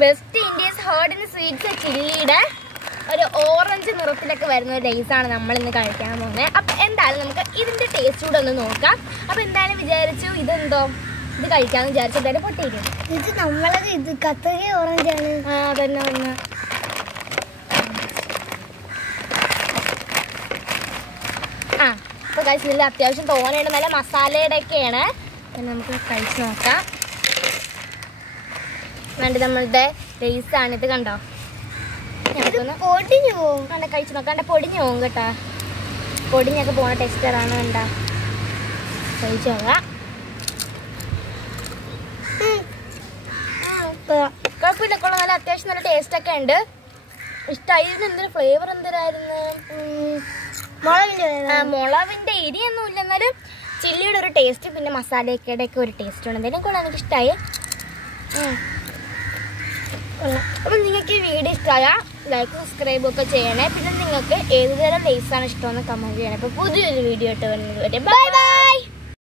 West Indies heard and sweets ചില്ലിയുടെ ഒരു orange നിറത്തിലൊക്കെ വരുന്ന ഒരു ലൈസാണ് നമ്മളിന്ന് കഴിക്കാൻ പോകുന്നത്. അപ്പം എന്തായാലും നമുക്ക് ഇതിൻ്റെ ടേസ്റ്റ് കൂടെ ഒന്ന് നോക്കാം. അപ്പം എന്തായാലും വിചാരിച്ചു ഇതെന്തോ ഇത് കഴിക്കാമെന്ന് വിചാരിച്ചു. എന്തായാലും പൊട്ടിയിരിക്കും. ഇത് നമ്മളത് ഇത് കത്തരി ഓറഞ്ചാണ്. തന്നെ തന്നെ അപ്പോൾ കഴിച്ച് ഇതിൽ അത്യാവശ്യം തോനെയുണ്ട്. നല്ല മസാലയുടെ ഒക്കെയാണ്. നമുക്ക് കഴിച്ച് നോക്കാം. വേണ്ട നമ്മളുടെ ലൈസാണിത്. കണ്ടോ പൊടിഞ്ഞു പോകും. കണ്ട കഴിച്ച് നോക്കാം. പൊടിഞ്ഞു പോകും കേട്ടോ. പൊടിഞ്ഞൊക്കെ പോണ ടെക്സ്റ്ററാണ്. വേണ്ട കഴിച്ച് നോക്കാം. കുഴപ്പമില്ല, കൊള്ളാം. നല്ല അത്യാവശ്യം നല്ല ടേസ്റ്റൊക്കെ ഉണ്ട്. ഇഷ്ടമായി. ഇതിന് എന്തൊരു ഫ്ലേവർ എന്തരായിരുന്നു? മുളവിൻ്റെ എരിയൊന്നും ഇല്ല, എന്നാലും ചില്ലിയുടെ ഒരു ടേസ്റ്റ് പിന്നെ മസാലയൊക്കെ ഒരു ടേസ്റ്റ് ഉണ്ട്. എന്തായാലും കൊള്ളാം, എനിക്ക് ഇഷ്ടമായി. അപ്പം നിങ്ങൾക്ക് ഈ വീഡിയോ ഇഷ്ടമായ ലൈക്ക് സബ്സ്ക്രൈബ് ഒക്കെ ചെയ്യണേ. പിന്നെ നിങ്ങൾക്ക് ഏതുതരം ലേസാണ് ഇഷ്ടമെന്ന് കമൻറ്റ് ചെയ്യണേ. അപ്പോൾ പുതിയൊരു വീഡിയോ ഇട്ട് വരുന്നത് വരെ ബൈ ബൈ.